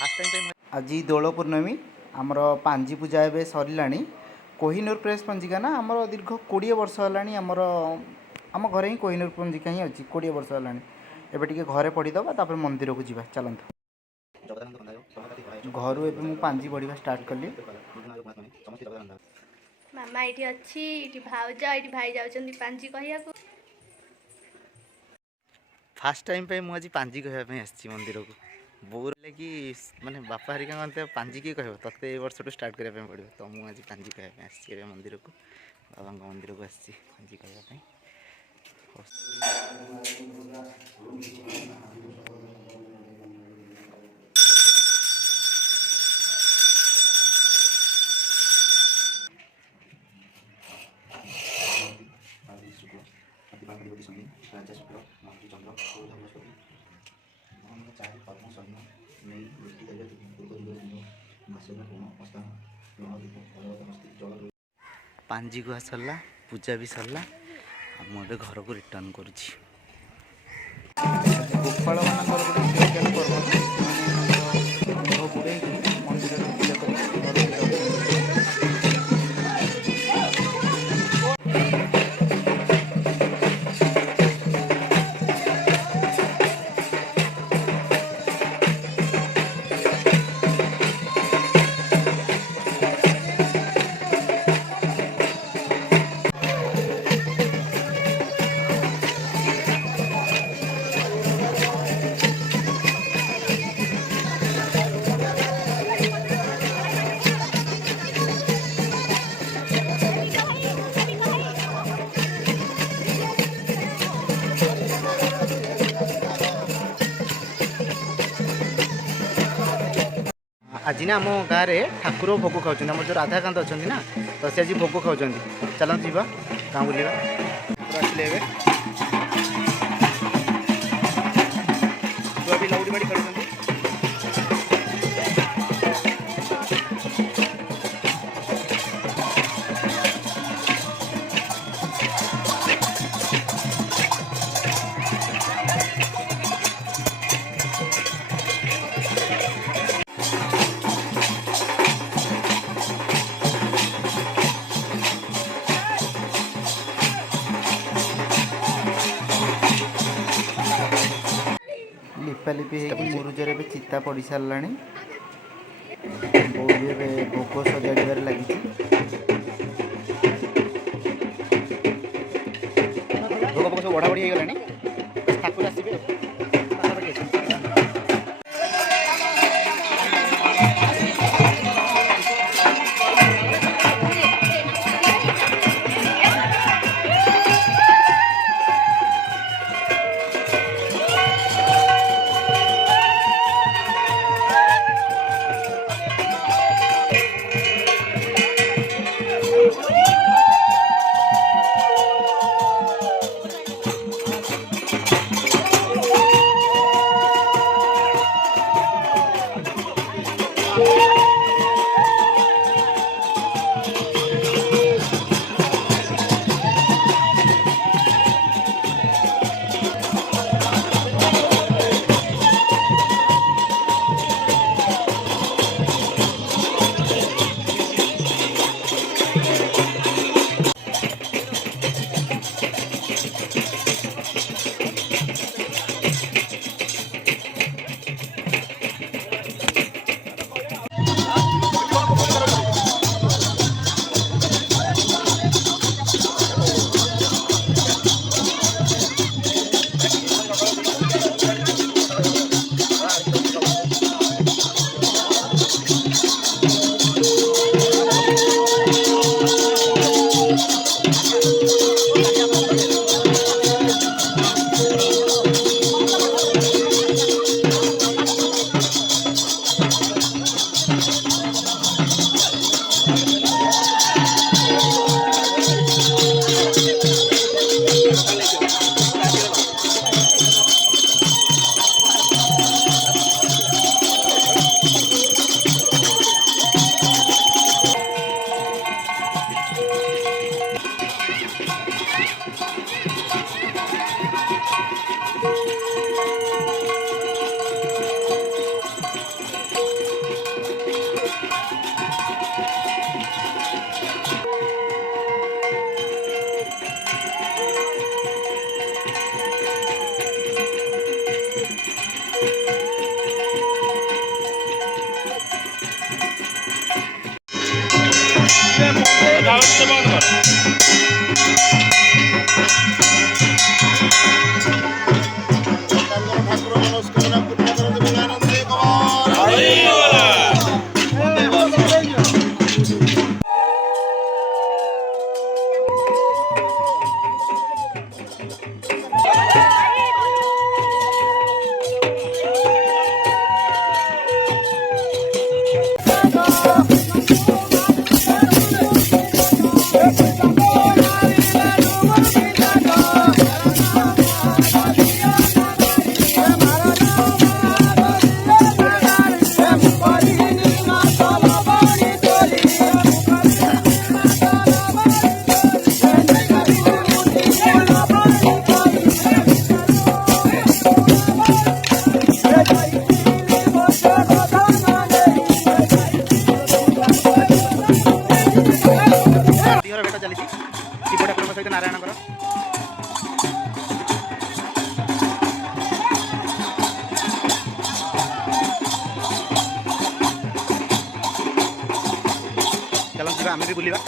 आज दोल पूर्णमी आमर पांजी पूजा एवं सरला कोहिनूर प्रेस पंजिका ना आमर दीर्घ 20 वर्ष है आमर आम घरे ही कोहिनूर पंजिका ही अच्छी 20 वर्ष है एवं घरे पढ़ीदबा तापर मंदिर को जीवा चलते घर एवं पांजी बढ़िया स्टार्ट कली मामा ये अच्छी ये भाउज ये भाई जाऊँ पांजी कहया फास्ट टाइम पे मुझे पांजी कहवाई आसी मंदिर को बोर कि माने बापा हरिका मत पांजी किए कह ते वर्ष स्टार्ट करने पड़ो तो मुझे आज पांजी कहवाई आसी मंदिर को बाबा मंदिर को आसी पांजी कहवाई राजा शुक्र मंत्री चंद्र चारि कर्म सैन्य नहीं वृत्ति जल पांजी गुआ सरला पूजा भी सरला मुझे घर को रिटर्न करुँच गोपाल आज ना आम गाँव में ठाकुर भोग खाऊँ आम जो राधाकांत अच्छा ना तो सी आज भोग खाऊँ चलते जावा गाँव बुलवा आसिले छुआ भी लौड़ी बाड़ी खेलुं लिपालिपि मुरुजर भी चिता पड़ सारा भोग सजाड़ लगी भोग भोग सब बढ़ा बढ़ी गला ठाकुर आसवे ଠାକୁର ମନସ୍କାମନା ପୂର୍ଣ୍ଣ କରନ୍ତୁ ବୋଲି ଆନନ୍ଦରେ କବାଲ ଦିହର ଭେଟ ଚାଲିଛି ଶିବ ଠାକୁରଙ୍କ ସହିତ ନାରାୟଣଙ୍କର। ଚାଲନ୍ତୁ ଯିବା ଆମେ ବି ବୁଲିବା।